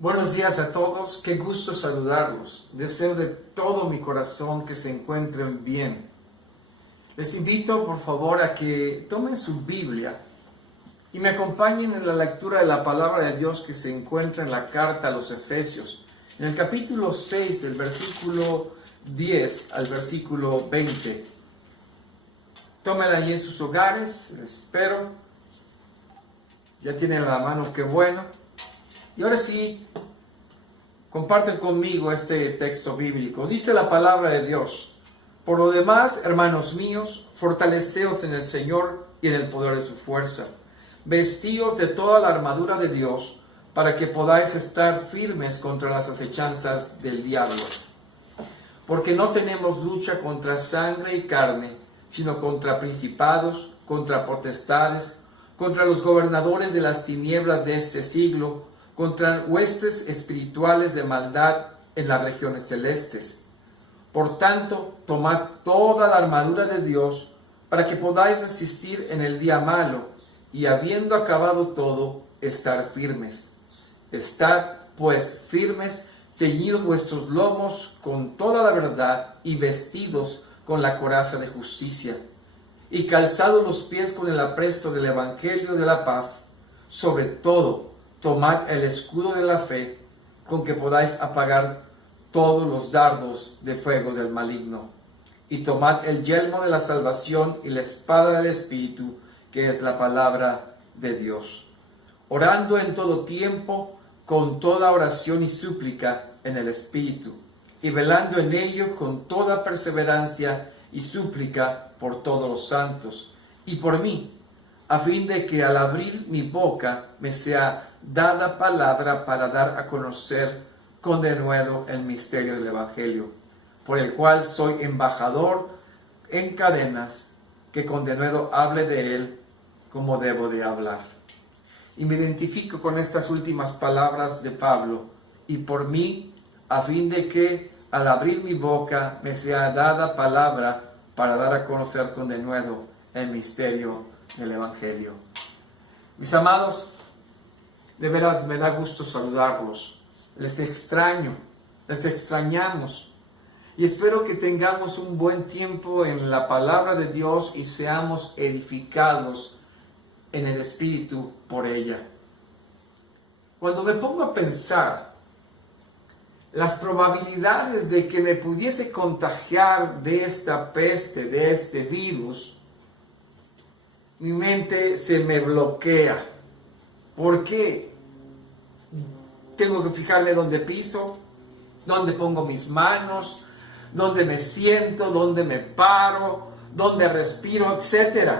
Buenos días a todos, qué gusto saludarlos. Deseo de todo mi corazón que se encuentren bien. Les invito por favor a que tomen su Biblia y me acompañen en la lectura de la palabra de Dios que se encuentra en la carta a los Efesios, en el capítulo 6 del versículo 10 al versículo 20. Tómenla ahí en sus hogares, les espero. Ya tienen la mano, qué bueno. Y ahora sí, comparten conmigo este texto bíblico. Dice la palabra de Dios: por lo demás, hermanos míos, fortaleceos en el Señor y en el poder de su fuerza. Vestíos de toda la armadura de Dios, para que podáis estar firmes contra las acechanzas del diablo. Porque no tenemos lucha contra sangre y carne, sino contra principados, contra potestades, contra los gobernadores de las tinieblas de este siglo, contra huestes espirituales de maldad en las regiones celestes. Por tanto, tomad toda la armadura de Dios, para que podáis resistir en el día malo, y habiendo acabado todo, estar firmes. Estad, pues, firmes, ceñidos vuestros lomos con toda la verdad, y vestidos con la coraza de justicia, y calzados los pies con el apresto del Evangelio de la paz. Sobre todo, tomad el escudo de la fe, con que podáis apagar todos los dardos de fuego del maligno. Y tomad el yelmo de la salvación y la espada del Espíritu, que es la palabra de Dios. Orando en todo tiempo, con toda oración y súplica en el Espíritu, y velando en ello con toda perseverancia y súplica por todos los santos, y por mí, a fin de que al abrir mi boca me sea dada palabra para dar a conocer con denuedo el misterio del Evangelio, por el cual soy embajador en cadenas, que con denuedo hable de él como debo de hablar. Y me identifico con estas últimas palabras de Pablo: y por mí, a fin de que al abrir mi boca me sea dada palabra para dar a conocer con denuedo el misterio del Evangelio. Mis amados, de veras me da gusto saludarlos. Les extraño, les extrañamos. Y espero que tengamos un buen tiempo en la palabra de Dios y seamos edificados en el Espíritu por ella. Cuando me pongo a pensar las probabilidades de que me pudiese contagiar de esta peste, de este virus, mi mente se me bloquea. ¿Por qué? Tengo que fijarme dónde piso, dónde pongo mis manos, dónde me siento, dónde me paro, dónde respiro, etc.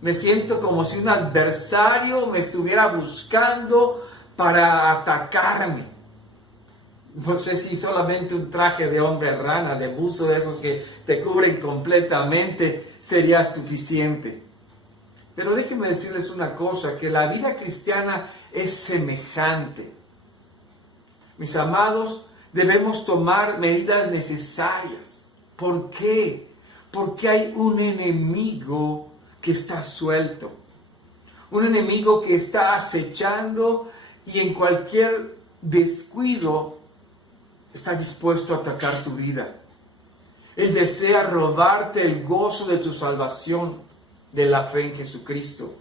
Me siento como si un adversario me estuviera buscando para atacarme. No sé si solamente un traje de hombre rana, de buzo, de esos que te cubren completamente, sería suficiente. Pero déjenme decirles una cosa, que la vida cristiana es semejante. Mis amados, debemos tomar medidas necesarias. ¿Por qué? Porque hay un enemigo que está suelto. Un enemigo que está acechando y en cualquier descuido está dispuesto a atacar tu vida. Él desea robarte el gozo de tu salvación, de la fe en Jesucristo.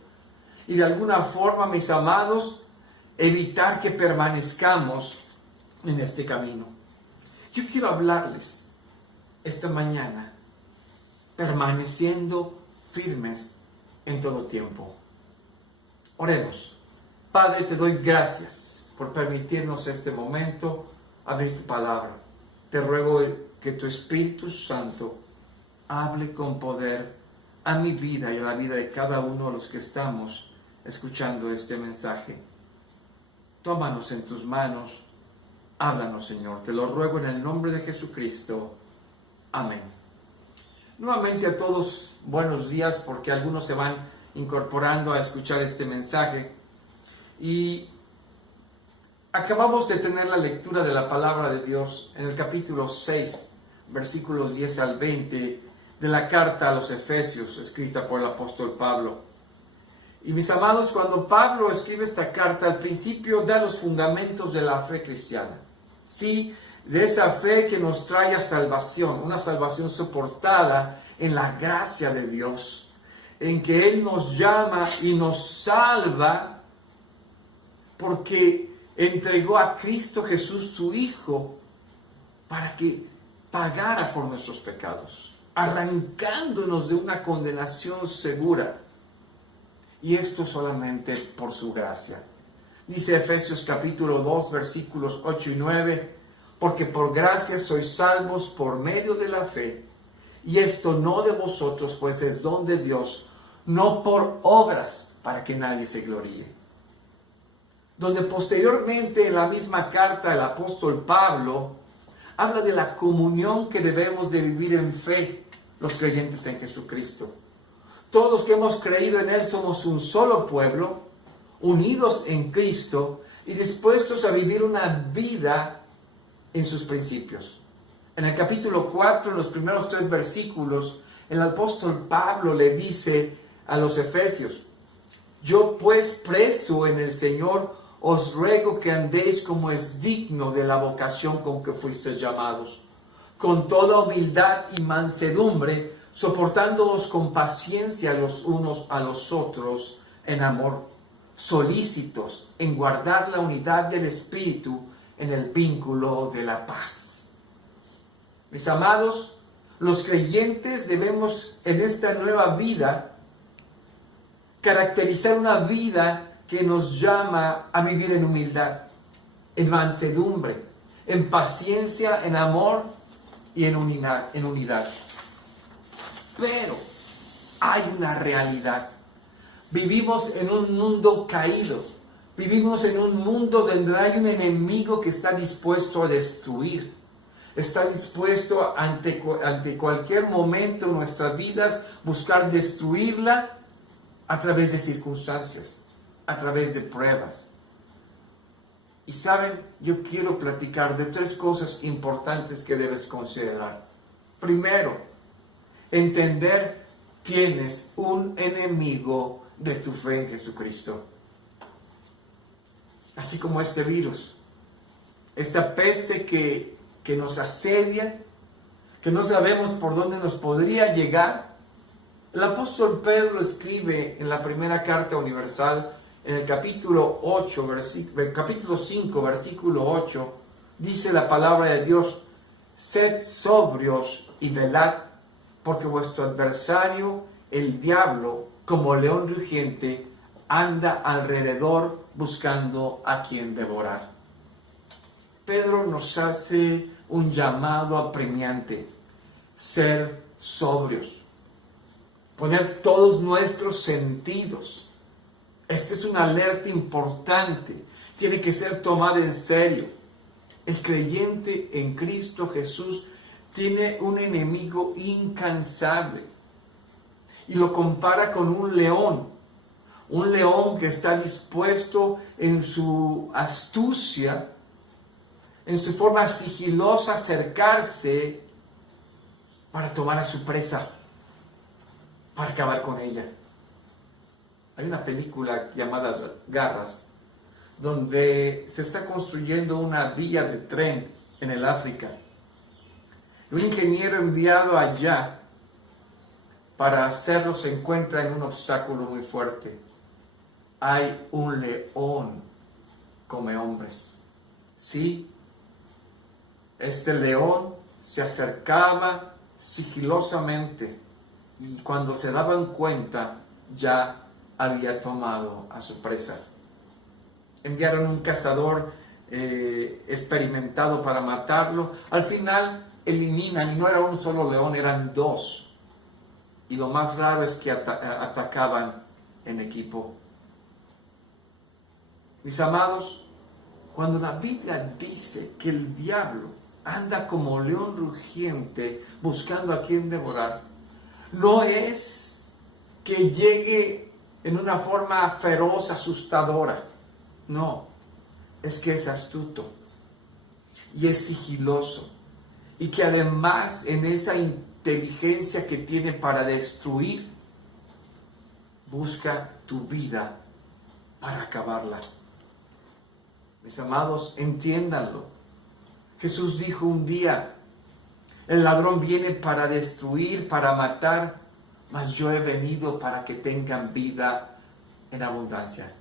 Y de alguna forma, mis amados, evitar que permanezcamos en este camino. Yo quiero hablarles esta mañana, permaneciendo firmes en todo tiempo. Oremos. Padre, te doy gracias por permitirnos este momento abrir tu palabra. Te ruego que tu Espíritu Santo hable con poder a mi vida y a la vida de cada uno de los que estamos escuchando este mensaje. Tómanos en tus manos, háblanos, Señor. Te lo ruego en el nombre de Jesucristo. Amén. Nuevamente a todos, buenos días, porque algunos se van incorporando a escuchar este mensaje. Y acabamos de tener la lectura de la palabra de Dios en el capítulo 6, versículos 10 al 20, de la carta a los Efesios, escrita por el apóstol Pablo. Y mis amados, cuando Pablo escribe esta carta, al principio da los fundamentos de la fe cristiana. Sí, de esa fe que nos trae a salvación, una salvación soportada en la gracia de Dios, en que Él nos llama y nos salva porque entregó a Cristo Jesús, su Hijo, para que pagara por nuestros pecados, arrancándonos de una condenación segura. Y esto solamente por su gracia. Dice Efesios capítulo 2, versículos 8 y 9, porque por gracia sois salvos por medio de la fe, y esto no de vosotros, pues es don de Dios, no por obras, para que nadie se gloríe. Donde posteriormente en la misma carta el apóstol Pablo habla de la comunión que debemos de vivir en fe los creyentes en Jesucristo. Todos los que hemos creído en Él somos un solo pueblo, unidos en Cristo y dispuestos a vivir una vida en sus principios. En el capítulo 4, en los primeros 3 versículos, el apóstol Pablo le dice a los efesios: yo pues presto en el Señor os ruego que andéis como es digno de la vocación con que fuisteis llamados, con toda humildad y mansedumbre, soportándoos con paciencia los unos a los otros en amor, solícitos en guardar la unidad del Espíritu en el vínculo de la paz. Mis amados, los creyentes debemos en esta nueva vida caracterizar una vida que nos llama a vivir en humildad, en mansedumbre, en paciencia, en amor y en unidad. Pero hay una realidad. Vivimos en un mundo caído. Vivimos en un mundo donde hay un enemigo que está dispuesto a destruir. Está dispuesto ante cualquier momento en nuestras vidas buscar destruirla a través de circunstancias, a través de pruebas. Y saben, yo quiero platicar de 3 cosas importantes que debes considerar. Primero, entender tienes un enemigo de tu fe en Jesucristo. Así como este virus, esta peste que nos asedia, que no sabemos por dónde nos podría llegar. El apóstol Pedro escribe en la primera carta universal, en el capítulo 5, versículo 8, dice la palabra de Dios: sed sobrios y velad, porque vuestro adversario, el diablo, como león rugiente, anda alrededor buscando a quien devorar. Pedro nos hace un llamado apremiante: ser sobrios, poner todos nuestros sentidos. Esta es una alerta importante, tiene que ser tomada en serio. El creyente en Cristo Jesús tiene un enemigo incansable y lo compara con un león que está dispuesto en su astucia, en su forma sigilosa, acercarse para tomar a su presa, para acabar con ella. Hay una película llamada Garras, donde se está construyendo una vía de tren en el África. Un ingeniero enviado allá para hacerlo se encuentra en un obstáculo muy fuerte. Hay un león come hombres. Sí, este león se acercaba sigilosamente y cuando se daban cuenta ya había tomado a su presa. Enviaron un cazador experimentado para matarlo. Al final eliminan, y no era un solo león, eran 2. Y lo más raro es que atacaban en equipo. Mis amados, cuando la Biblia dice que el diablo anda como león rugiente buscando a quien devorar, no es que llegue en una forma feroz, asustadora. No, es que es astuto y es sigiloso, y que además en esa inteligencia que tiene para destruir, busca tu vida para acabarla. Mis amados, entiéndanlo. Jesús dijo un día, el ladrón viene para destruir, para matar, mas yo he venido para que tengan vida en abundancia.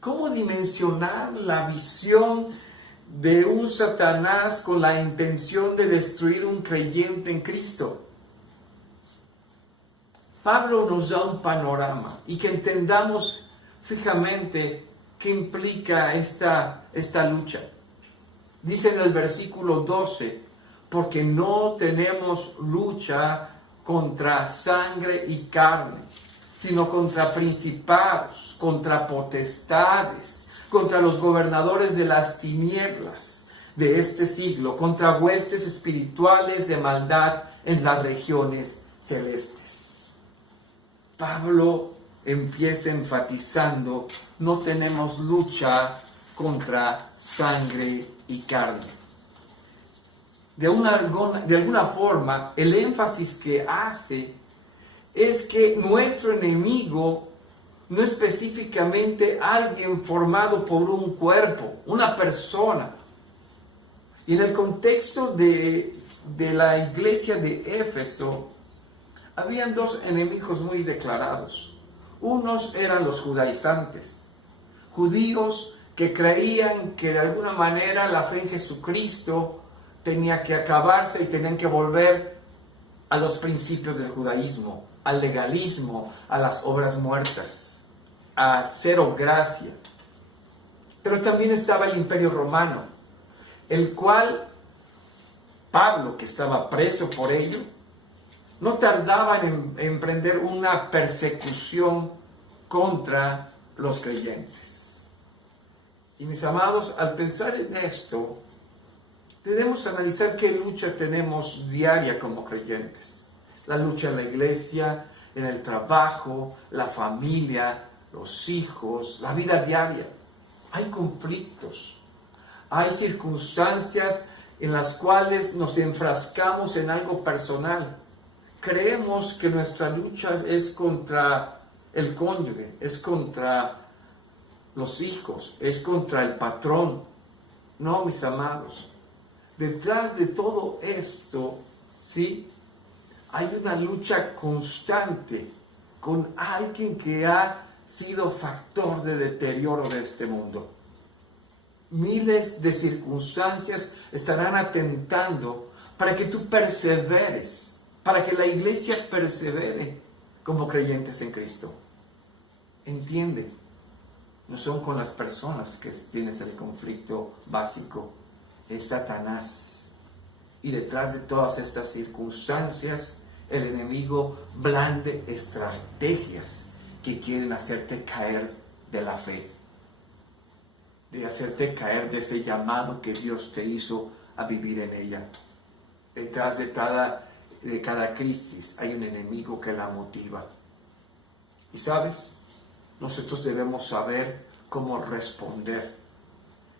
¿Cómo dimensionar la visión de un Satanás con la intención de destruir un creyente en Cristo? Pablo nos da un panorama y que entendamos fijamente qué implica esta lucha. Dice en el versículo 12, porque no tenemos lucha contra sangre y carne, sino contra principados, contra potestades, contra los gobernadores de las tinieblas de este siglo, contra huestes espirituales de maldad en las regiones celestes. Pablo empieza enfatizando, no tenemos lucha contra sangre y carne. De alguna forma, el énfasis que hace es que nuestro enemigo no específicamente alguien formado por un cuerpo, una persona. Y en el contexto de la iglesia de Éfeso, habían dos enemigos muy declarados. Unos eran los judaizantes, judíos que creían que de alguna manera la fe en Jesucristo tenía que acabarse y tenían que volver a los principios del judaísmo, al legalismo, a las obras muertas, a cero gracia. Pero también estaba el Imperio Romano, el cual Pablo, que estaba preso por ello, no tardaba en emprender una persecución contra los creyentes. Y mis amados, al pensar en esto, debemos analizar qué lucha tenemos diaria como creyentes. La lucha en la iglesia, en el trabajo, la familia, los hijos, la vida diaria. Hay conflictos, hay circunstancias en las cuales nos enfrascamos en algo personal. Creemos que nuestra lucha es contra el cónyuge, es contra los hijos, es contra el patrón. No, mis amados. Detrás de todo esto, ¿sí?, hay una lucha constante con alguien que ha sido factor de deterioro de este mundo. Miles de circunstancias estarán atentando para que tú perseveres, para que la iglesia persevere como creyentes en Cristo. Entiende, no son con las personas que tienes el conflicto básico, es Satanás. Y detrás de todas estas circunstancias, el enemigo blande estrategias que quieren hacerte caer de la fe, de hacerte caer de ese llamado que Dios te hizo a vivir en ella. Detrás de cada crisis hay un enemigo que la motiva. Y sabes, nosotros debemos saber cómo responder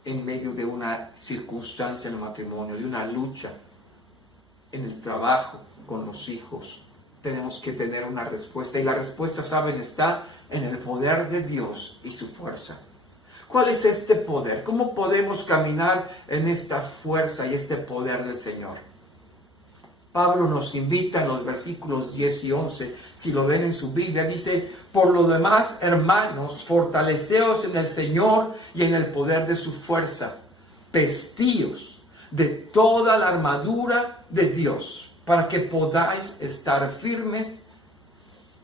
en medio de una circunstancia en el matrimonio, de una lucha en el trabajo, con los hijos. Tenemos que tener una respuesta, y la respuesta, saben, está en el poder de Dios y su fuerza. ¿Cuál es este poder? ¿Cómo podemos caminar en esta fuerza y este poder del Señor? Pablo nos invita en los versículos 10 y 11, si lo ven en su Biblia, dice: por lo demás, hermanos, fortaleceos en el Señor y en el poder de su fuerza, vestíos de toda la armadura de Dios, para que podáis estar firmes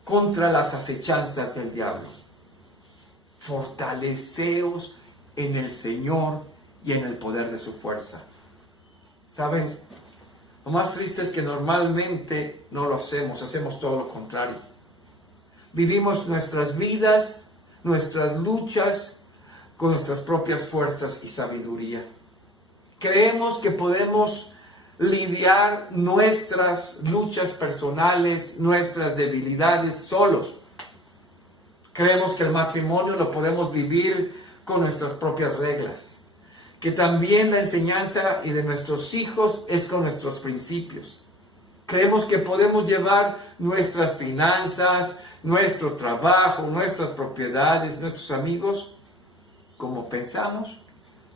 contra las acechanzas del diablo. Fortaleceos en el Señor y en el poder de su fuerza. ¿Saben? Lo más triste es que normalmente no lo hacemos todo lo contrario. Vivimos nuestras vidas, nuestras luchas con nuestras propias fuerzas y sabiduría. Creemos que podemos lidiar nuestras luchas personales, nuestras debilidades solos. Creemos que el matrimonio lo podemos vivir con nuestras propias reglas, que también la enseñanza y de nuestros hijos es con nuestros principios. Creemos que podemos llevar nuestras finanzas, nuestro trabajo, nuestras propiedades, nuestros amigos, como pensamos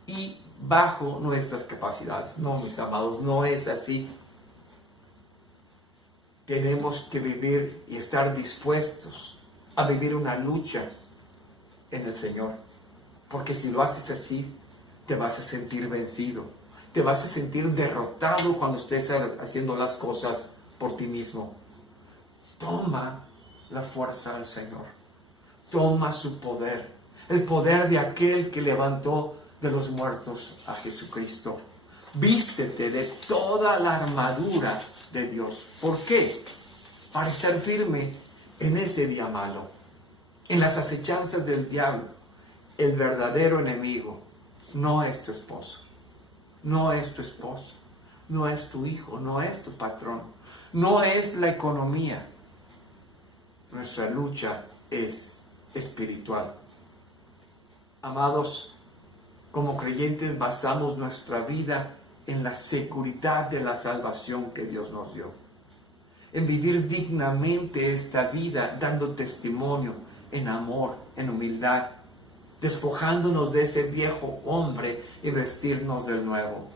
y bajo nuestras capacidades. No, mis amados, no es así. Tenemos que vivir y estar dispuestos a vivir una lucha en el Señor. Porque si lo haces así, te vas a sentir vencido. Te vas a sentir derrotado cuando estés haciendo las cosas por ti mismo. Toma la fuerza del Señor. Toma su poder. El poder de aquel que levantó de los muertos a Jesucristo. Vístete de toda la armadura de Dios. ¿Por qué? Para estar firme en ese día malo, en las acechanzas del diablo. El verdadero enemigo no es tu esposo, no es tu esposo, no es tu hijo, no es tu patrón, no es la economía. Nuestra lucha es espiritual. Amados, como creyentes basamos nuestra vida en la seguridad de la salvación que Dios nos dio. En vivir dignamente esta vida, dando testimonio en amor, en humildad, despojándonos de ese viejo hombre y vestirnos del nuevo.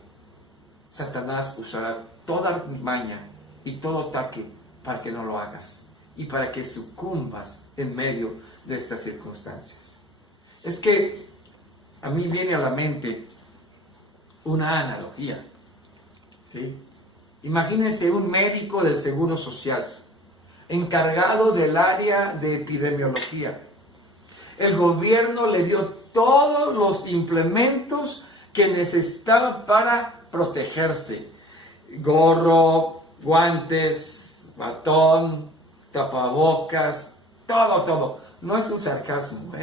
Satanás usará toda artimaña y todo ataque para que no lo hagas y para que sucumbas en medio de estas circunstancias. Es que a mí viene a la mente una analogía, ¿sí? Imagínense un médico del Seguro Social, encargado del área de epidemiología. El gobierno le dio todos los implementos que necesitaba para protegerse. Gorro, guantes, batón, tapabocas, todo. No es un sarcasmo,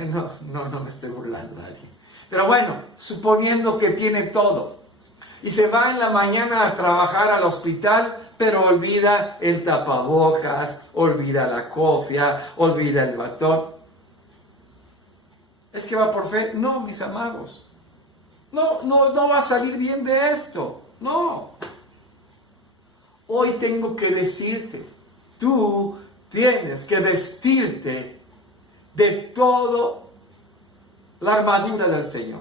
no me estoy burlando de alguien. Pero bueno, suponiendo que tiene todo. Y se va en la mañana a trabajar al hospital, pero olvida el tapabocas, olvida la cofia, olvida el batón. ¿Es que va por fe? No, mis amados. No va a salir bien de esto. No. Hoy tengo que decirte, tú tienes que vestirte de toda la armadura del Señor,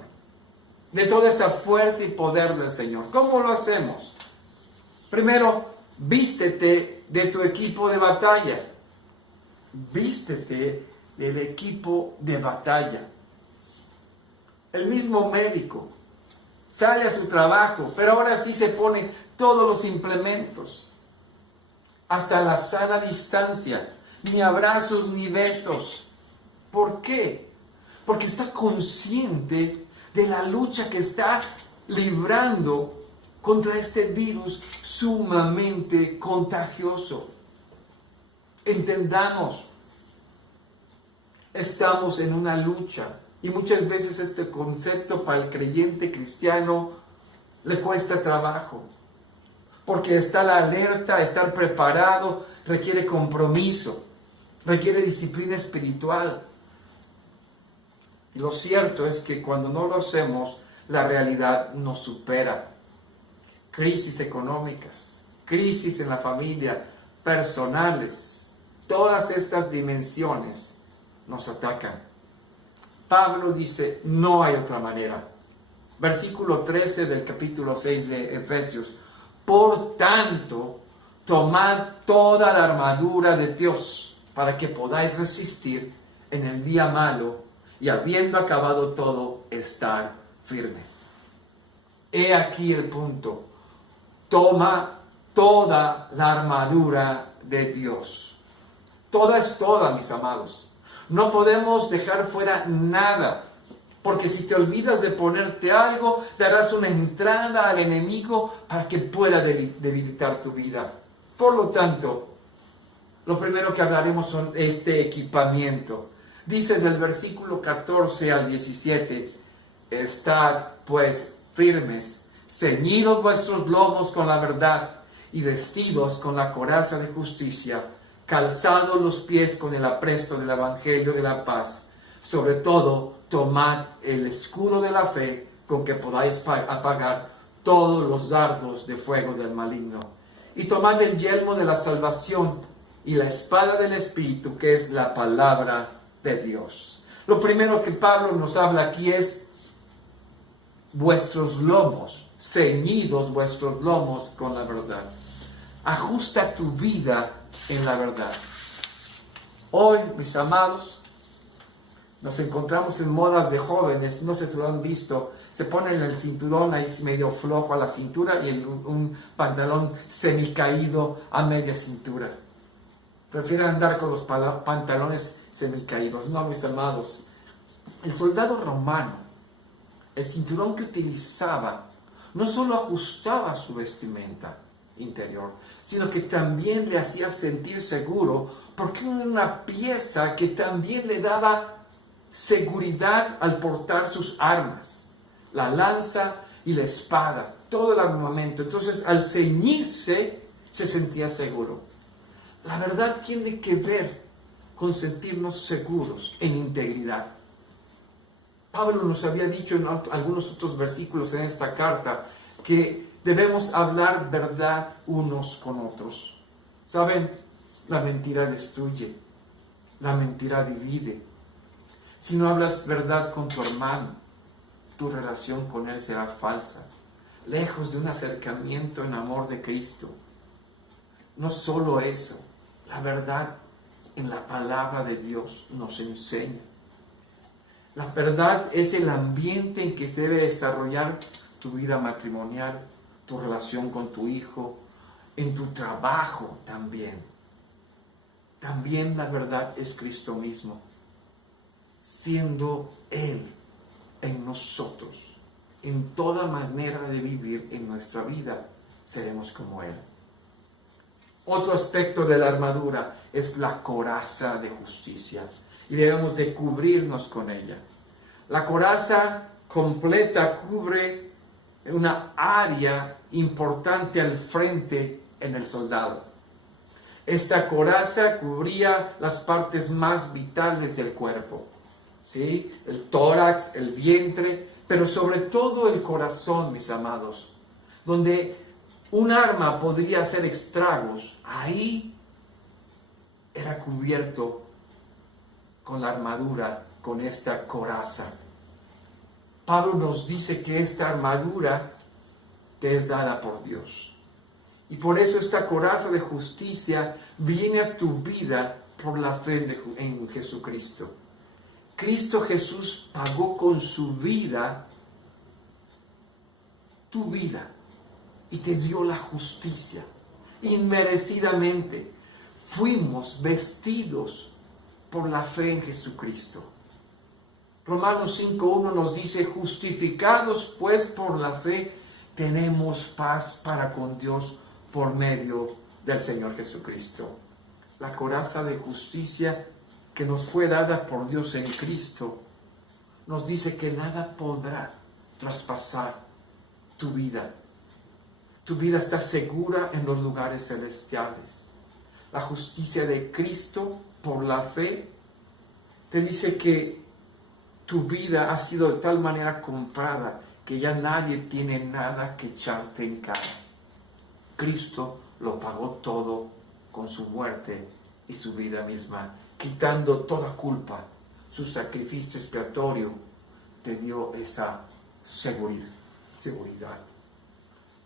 de toda esta fuerza y poder del Señor. ¿Cómo lo hacemos? Primero, vístete de tu equipo de batalla. Vístete del equipo de batalla. El mismo médico sale a su trabajo, pero ahora sí se pone todos los implementos, hasta la sana distancia, ni abrazos ni besos. ¿Por qué? Porque está consciente de la lucha que está librando contra este virus sumamente contagioso. Entendamos, estamos en una lucha y muchas veces este concepto para el creyente cristiano le cuesta trabajo, porque está la alerta, estar preparado requiere compromiso, requiere disciplina espiritual. Y lo cierto es que cuando no lo hacemos, la realidad nos supera. Crisis económicas, crisis en la familia, personales, todas estas dimensiones nos atacan. Pablo dice, no hay otra manera. Versículo 13 del capítulo 6 de Efesios. Por tanto, tomad toda la armadura de Dios para que podáis resistir en el día malo y habiendo acabado todo, estar firmes. He aquí el punto. Toma toda la armadura de Dios. Toda es toda, mis amados. No podemos dejar fuera nada, porque si te olvidas de ponerte algo, darás una entrada al enemigo para que pueda debilitar tu vida. Por lo tanto, lo primero que hablaremos son este equipamiento. Dice del versículo 14 al 17, estad pues firmes, ceñidos vuestros lomos con la verdad y vestidos con la coraza de justicia, calzados los pies con el apresto del evangelio de la paz. Sobre todo, tomad el escudo de la fe con que podáis apagar todos los dardos de fuego del maligno. Y tomad el yelmo de la salvación y la espada del Espíritu, que es la palabra de Dios. Lo primero que Pablo nos habla aquí es vuestros lomos, ceñidos vuestros lomos con la verdad. Ajusta tu vida en la verdad. Hoy, mis amados, nos encontramos en modas de jóvenes, no sé si lo han visto, se ponen el cinturón ahí medio flojo a la cintura y un pantalón semicaído a media cintura. Prefieren andar con los pantalones semicaídos. No, mis amados, el soldado romano, el cinturón que utilizaba, no solo ajustaba su vestimenta interior, sino que también le hacía sentir seguro, porque era una pieza que también le daba seguridad al portar sus armas, la lanza y la espada, todo el armamento. Entonces, al ceñirse, se sentía seguro. La verdad tiene que ver con sentirnos seguros en integridad. Pablo nos había dicho en algunos otros versículos en esta carta que debemos hablar verdad unos con otros. ¿Saben? La mentira destruye, la mentira divide. Si no hablas verdad con tu hermano, tu relación con él será falsa, lejos de un acercamiento en amor de Cristo. No solo eso, la verdad en la palabra de Dios nos enseña. La verdad es el ambiente en que se debe desarrollar tu vida matrimonial, tu relación con tu hijo, en tu trabajo también. También la verdad es Cristo mismo, siendo Él en nosotros. En toda manera de vivir en nuestra vida seremos como Él. Otro aspecto de la armadura es la coraza de justicia y debemos de cubrirnos con ella. La coraza completa cubre una área importante al frente en el soldado. Esta coraza cubría las partes más vitales del cuerpo, ¿sí? El tórax, el vientre, pero sobre todo el corazón, mis amados, donde un arma podría hacer estragos. Ahí era cubierto con la armadura, con esta coraza. Pablo nos dice que esta armadura te es dada por Dios. Y por eso esta coraza de justicia viene a tu vida por la fe en Jesucristo. Cristo Jesús pagó con su vida tu vida y te dio la justicia inmerecidamente. Fuimos vestidos por la fe en Jesucristo. Romanos 5:1 nos dice: justificados pues por la fe, tenemos paz para con Dios por medio del Señor Jesucristo. La coraza de justicia que nos fue dada por Dios en Cristo nos dice que nada podrá traspasar tu vida. Tu vida está segura en los lugares celestiales. La justicia de Cristo por la fe te dice que tu vida ha sido de tal manera comprada que ya nadie tiene nada que echarte en cara. Cristo lo pagó todo con su muerte y su vida misma, quitando toda culpa. Su sacrificio expiatorio te dio esa seguridad.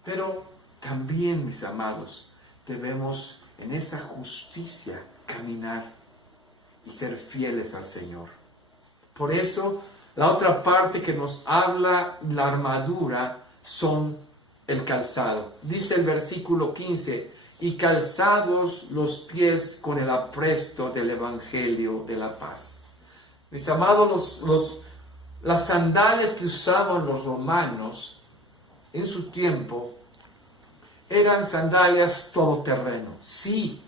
Pero también, mis amados, debemos en esa justicia caminar y ser fieles al Señor. Por eso, la otra parte que nos habla la armadura son el calzado. Dice el versículo 15: y calzados los pies con el apresto del Evangelio de la paz. Mis amados, las sandalias que usaban los romanos en su tiempo eran sandalias todoterreno. Sí,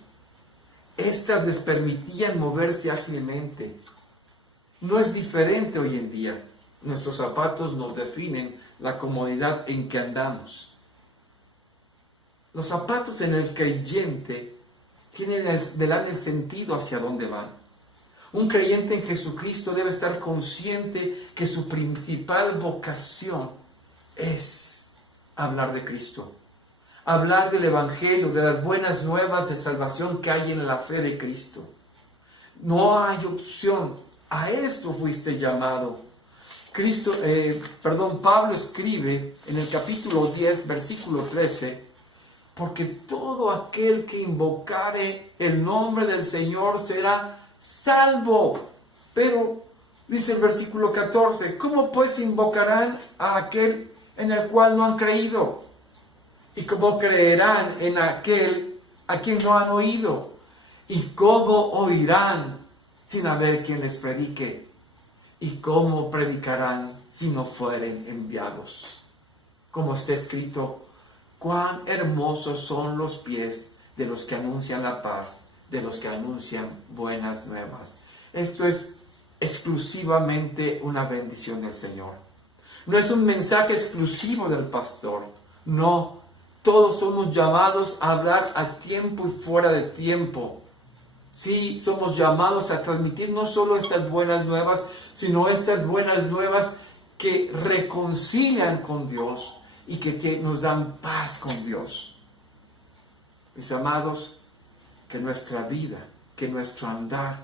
estas les permitían moverse ágilmente. No es diferente hoy en día. Nuestros zapatos nos definen la comodidad en que andamos. Los zapatos en el creyente le dan el sentido hacia dónde van. Un creyente en Jesucristo debe estar consciente que su principal vocación es hablar de Cristo, hablar del Evangelio, de las buenas nuevas de salvación que hay en la fe de Cristo. No hay opción. A esto fuiste llamado. Pablo escribe en el capítulo 10, versículo 13, porque todo aquel que invocare el nombre del Señor será salvo. Pero, dice el versículo 14, ¿cómo pues invocarán a aquel en el cual no han creído? ¿Y cómo creerán en aquel a quien no han oído? ¿Y cómo oirán sin haber quien les predique? ¿Y cómo predicarán si no fueren enviados? Como está escrito, cuán hermosos son los pies de los que anuncian la paz, de los que anuncian buenas nuevas. Esto es exclusivamente una bendición del Señor. No es un mensaje exclusivo del pastor. No, todos somos llamados a hablar a tiempo y fuera de tiempo. Sí, somos llamados a transmitir no solo estas buenas nuevas, sino estas buenas nuevas que reconcilian con Dios y que nos dan paz con Dios. Mis amados, que nuestra vida, que nuestro andar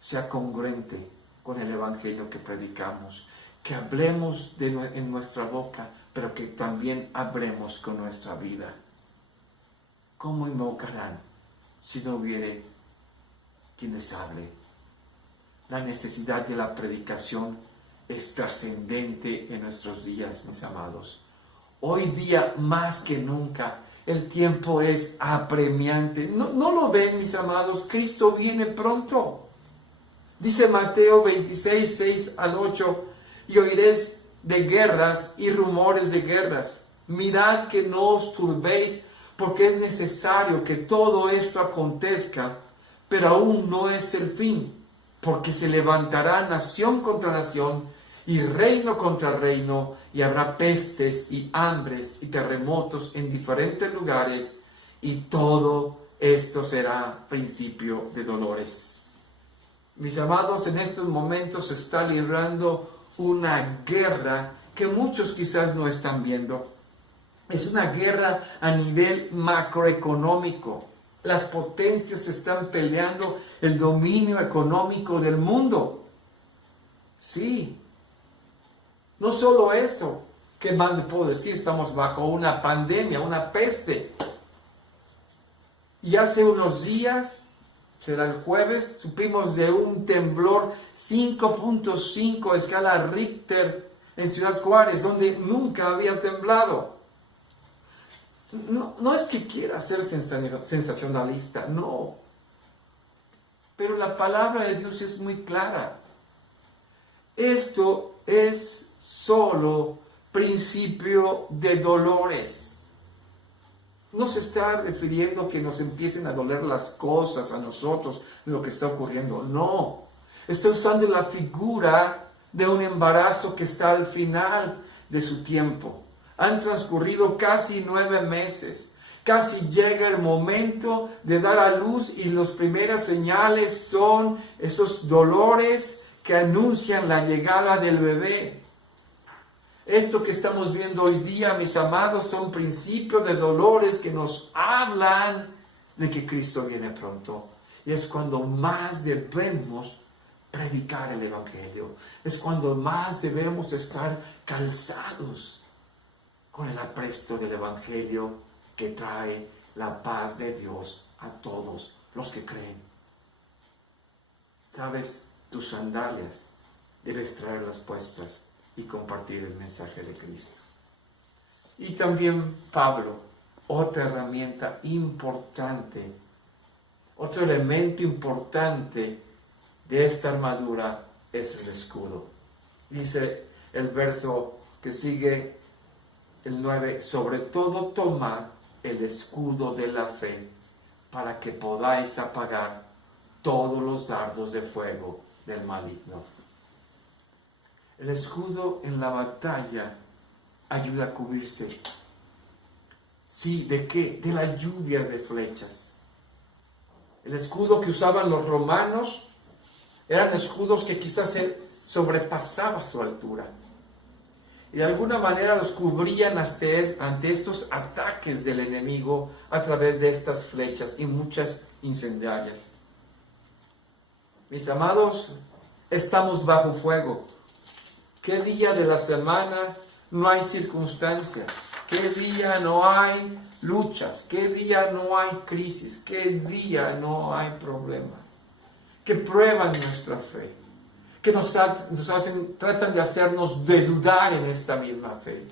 sea congruente con el Evangelio que predicamos, que hablemos en nuestra boca, pero que también hablemos con nuestra vida. ¿Cómo invocarán si no hubiere quien les hable? La necesidad de la predicación es trascendente en nuestros días, mis amados. Hoy día, más que nunca, el tiempo es apremiante. ¿No lo ven, mis amados? Cristo viene pronto. Dice Mateo 26, 6 al 8, y oiréis de guerras y rumores de guerras. Mirad que no os turbéis, porque es necesario que todo esto acontezca, pero aún no es el fin, porque se levantará nación contra nación y reino contra reino, y habrá pestes y hambres y terremotos en diferentes lugares, y todo esto será principio de dolores. Mis amados, en estos momentos se está librando una guerra que muchos quizás no están viendo. Es una guerra a nivel macroeconómico. Las potencias están peleando el dominio económico del mundo. Sí. No solo eso, ¿qué más le puedo decir? Estamos bajo una pandemia, una peste. Y hace unos días, será el jueves, supimos de un temblor 5.5 a escala Richter en Ciudad Juárez, donde nunca había temblado. No es que quiera ser sensacionalista, no. Pero la palabra de Dios es muy clara. Esto es solo principio de dolores. No se está refiriendo a que nos empiecen a doler las cosas a nosotros de lo que está ocurriendo. No. Está usando la figura de un embarazo que está al final de su tiempo. Han transcurrido casi 9 meses. Casi llega el momento de dar a luz y las primeras señales son esos dolores que anuncian la llegada del bebé. Esto que estamos viendo hoy día, mis amados, son principios de dolores que nos hablan de que Cristo viene pronto. Y es cuando más debemos predicar el Evangelio. Es cuando más debemos estar calzados con el apresto del Evangelio que trae la paz de Dios a todos los que creen. ¿Sabes? Tus sandalias debes traerlas puestas y compartir el mensaje de Cristo. Y también Pablo, otra herramienta importante, otro elemento importante de esta armadura es el escudo. Dice el verso que sigue, el 9, sobre todo tomad el escudo de la fe para que podáis apagar todos los dardos de fuego del maligno. El escudo en la batalla ayuda a cubrirse. Sí, ¿de qué? De la lluvia de flechas. El escudo que usaban los romanos eran escudos que quizás sobrepasaba su altura. y de alguna manera los cubrían ante estos ataques del enemigo a través de estas flechas y muchas incendiarias. Mis amados, estamos bajo fuego. ¿Qué día de la semana no hay circunstancias? ¿Qué día no hay luchas? ¿Qué día no hay crisis? ¿Qué día no hay problemas que prueban nuestra fe? Que tratan de hacernos de dudar en esta misma fe.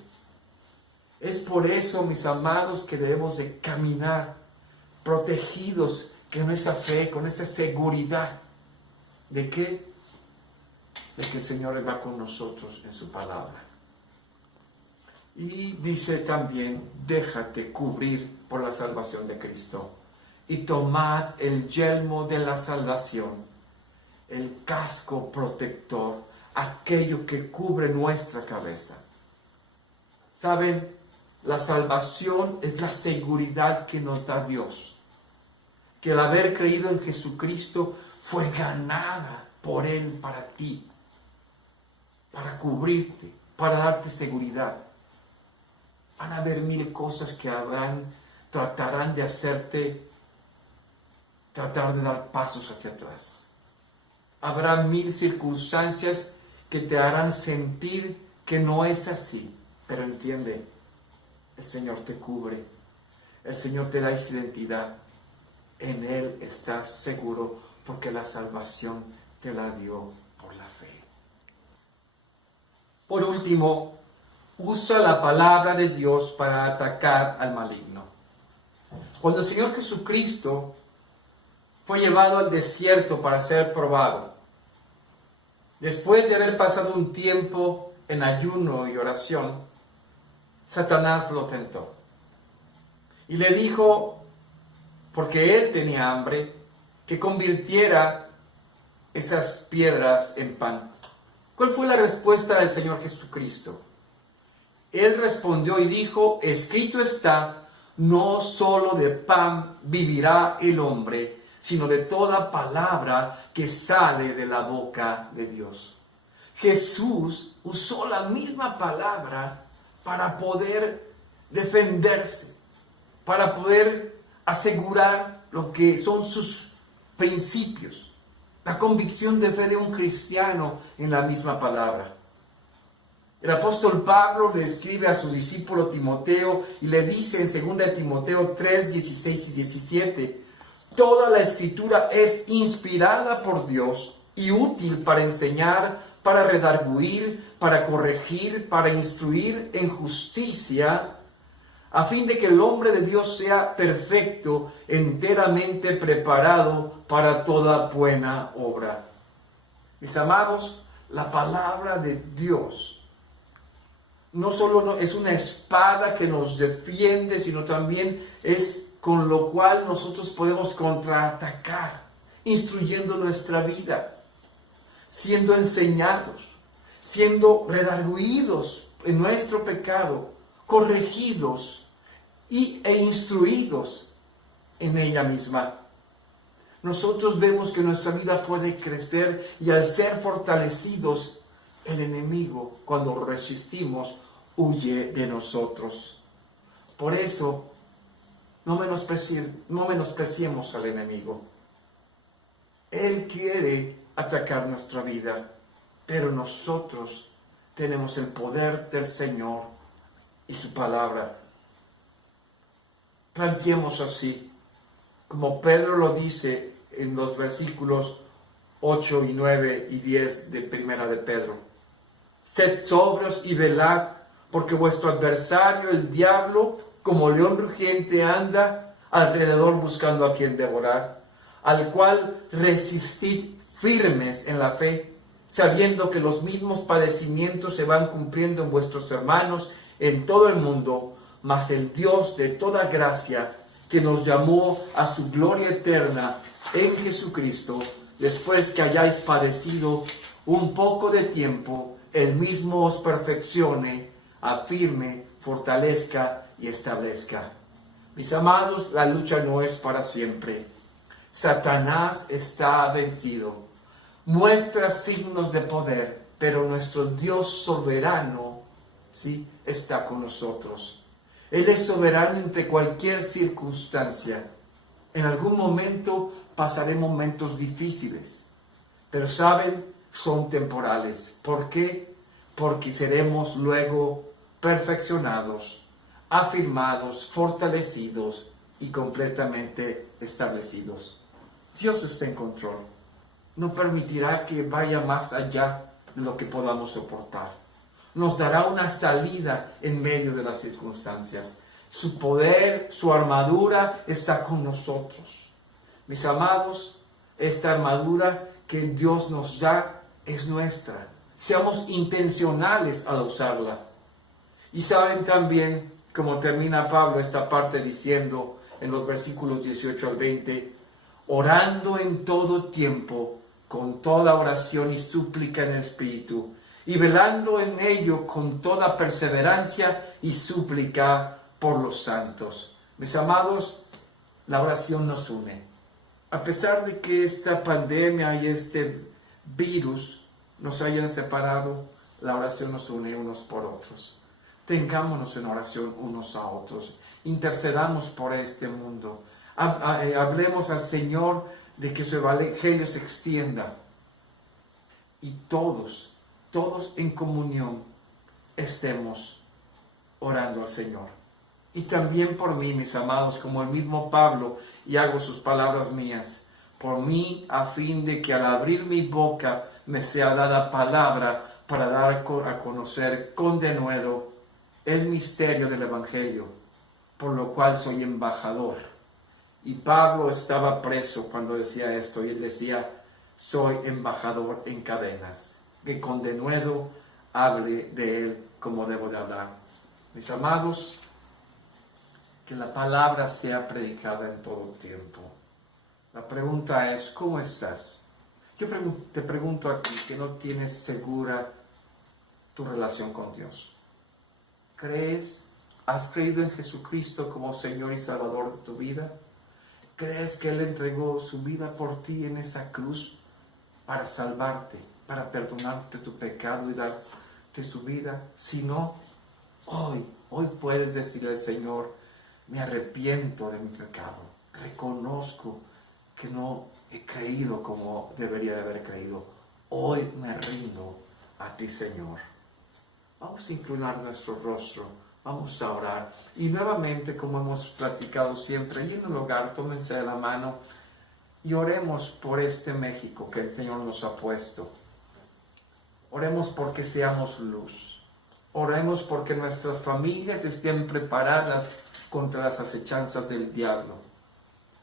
Es por eso, mis amados, que debemos de caminar protegidos con esa fe, con esa seguridad. ¿De qué? De que el Señor va con nosotros en su palabra. Y dice también, déjate cubrir por la salvación de Cristo y tomad el yelmo de la salvación, el casco protector, aquello que cubre nuestra cabeza. ¿Saben? La salvación es la seguridad que nos da Dios, que el haber creído en Jesucristo fue ganada por Él para ti, para cubrirte, para darte seguridad. Van a haber mil cosas que tratarán de hacerte, tratar de dar pasos hacia atrás. Habrá mil circunstancias que te harán sentir que no es así, pero entiende, el Señor te cubre, el Señor te da esa identidad, en Él estás seguro porque la salvación te la dio por la fe. Por último, usa la palabra de Dios para atacar al maligno. Cuando el Señor Jesucristo fue llevado al desierto para ser probado, después de haber pasado un tiempo en ayuno y oración, Satanás lo tentó y le dijo, porque él tenía hambre, que convirtiera esas piedras en pan. ¿Cuál fue la respuesta del Señor Jesucristo? Él respondió y dijo, escrito está, no solo de pan vivirá el hombre, sino de toda palabra que sale de la boca de Dios. Jesús usó la misma palabra para poder defenderse, para poder asegurar lo que son sus principios, la convicción de fe de un cristiano en la misma palabra. El apóstol Pablo le escribe a su discípulo Timoteo y le dice en 2 Timoteo 3, 16 y 17, toda la escritura es inspirada por Dios y útil para enseñar, para redarguir, para corregir, para instruir en justicia, a fin de que el hombre de Dios sea perfecto, enteramente preparado para toda buena obra. Mis amados, la palabra de Dios no solo es una espada que nos defiende, sino también es con lo cual nosotros podemos contraatacar, instruyendo nuestra vida, siendo enseñados, siendo redarguidos en nuestro pecado, corregidos e instruidos en ella misma. Nosotros vemos que nuestra vida puede crecer y al ser fortalecidos, el enemigo, cuando resistimos, huye de nosotros. Por eso, no menospreciemos al enemigo. Él quiere atacar nuestra vida, pero nosotros tenemos el poder del Señor y su palabra. Planteemos así, como Pedro lo dice en los versículos 8 y 9 y 10 de Primera de Pedro. Sed sobrios y velad, porque vuestro adversario, el diablo, como león rugiente anda alrededor buscando a quien devorar, al cual resistid firmes en la fe, sabiendo que los mismos padecimientos se van cumpliendo en vuestros hermanos en todo el mundo, mas el Dios de toda gracia, que nos llamó a su gloria eterna en Jesucristo, después que hayáis padecido un poco de tiempo, Él mismo os perfeccione, afirme, fortalezca y establezca. Mis amados, la lucha no es para siempre. Satanás está vencido. Muestra signos de poder, pero nuestro Dios soberano ¿sí? Está con nosotros. Él es soberano entre cualquier circunstancia. En algún momento pasaré momentos difíciles, pero ¿saben? Son temporales. ¿Por qué? Porque seremos luego perfeccionados, afirmados, fortalecidos y completamente establecidos. Dios está en control. No permitirá que vaya más allá de lo que podamos soportar. Nos dará una salida en medio de las circunstancias. Su poder, su armadura está con nosotros. Mis amados, esta armadura que Dios nos da es nuestra. Seamos intencionales al usarla. Y saben también, como termina Pablo esta parte diciendo en los versículos 18 al 20, orando en todo tiempo, con toda oración y súplica en el Espíritu, y velando en ello con toda perseverancia y súplica por los santos. Mis amados, la oración nos une. A pesar de que esta pandemia y este virus nos hayan separado, la oración nos une unos por otros. Tengámonos en oración unos a otros. Intercedamos por este mundo. Hablemos al Señor de que su evangelio se extienda. Y todos en comunión estemos orando al Señor. Y también por mí, mis amados, como el mismo Pablo, y hago sus palabras mías, por mí, a fin de que al abrir mi boca me sea dada palabra para dar a conocer con denuedo el misterio del Evangelio, por lo cual soy embajador. Y Pablo estaba preso cuando decía esto, y él decía, soy embajador en cadenas, que con denuedo hable de él como debo de hablar. Mis amados, que la palabra sea predicada en todo tiempo. La pregunta es, ¿cómo estás? Yo te pregunto a ti que no tienes segura tu relación con Dios. ¿Crees? ¿Has creído en Jesucristo como Señor y Salvador de tu vida? ¿Crees que Él entregó su vida por ti en esa cruz para salvarte, para perdonarte tu pecado y darte su vida? Si no, hoy puedes decirle al Señor, me arrepiento de mi pecado, reconozco que no he creído como debería de haber creído. Hoy me rindo a ti, Señor. Vamos a inclinar nuestro rostro, vamos a orar. Y nuevamente, como hemos platicado siempre, y en el hogar, tómense de la mano y oremos por este México que el Señor nos ha puesto. Oremos porque seamos luz. Oremos porque nuestras familias estén preparadas contra las acechanzas del diablo.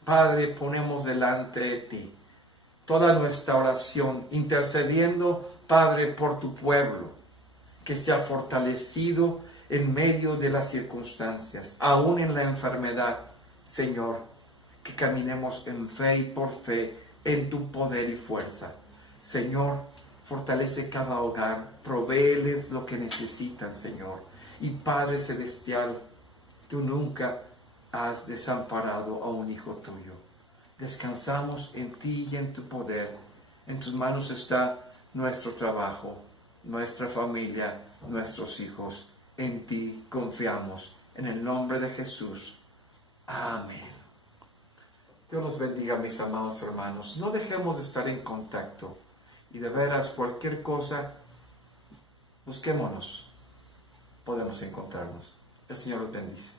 Padre, ponemos delante de ti toda nuestra oración, intercediendo, Padre, por tu pueblo, que sea fortalecido en medio de las circunstancias, aún en la enfermedad, Señor, que caminemos en fe y por fe en tu poder y fuerza. Señor, fortalece cada hogar, provéeles lo que necesitan, Señor. Y Padre Celestial, tú nunca has desamparado a un hijo tuyo. Descansamos en ti y en tu poder. En tus manos está nuestro trabajo, nuestra familia, nuestros hijos. En ti confiamos. En el nombre de Jesús. Amén. Dios los bendiga, mis amados hermanos. No dejemos de estar en contacto. Y de veras, cualquier cosa, busquémonos. Podemos encontrarnos. El Señor los bendice.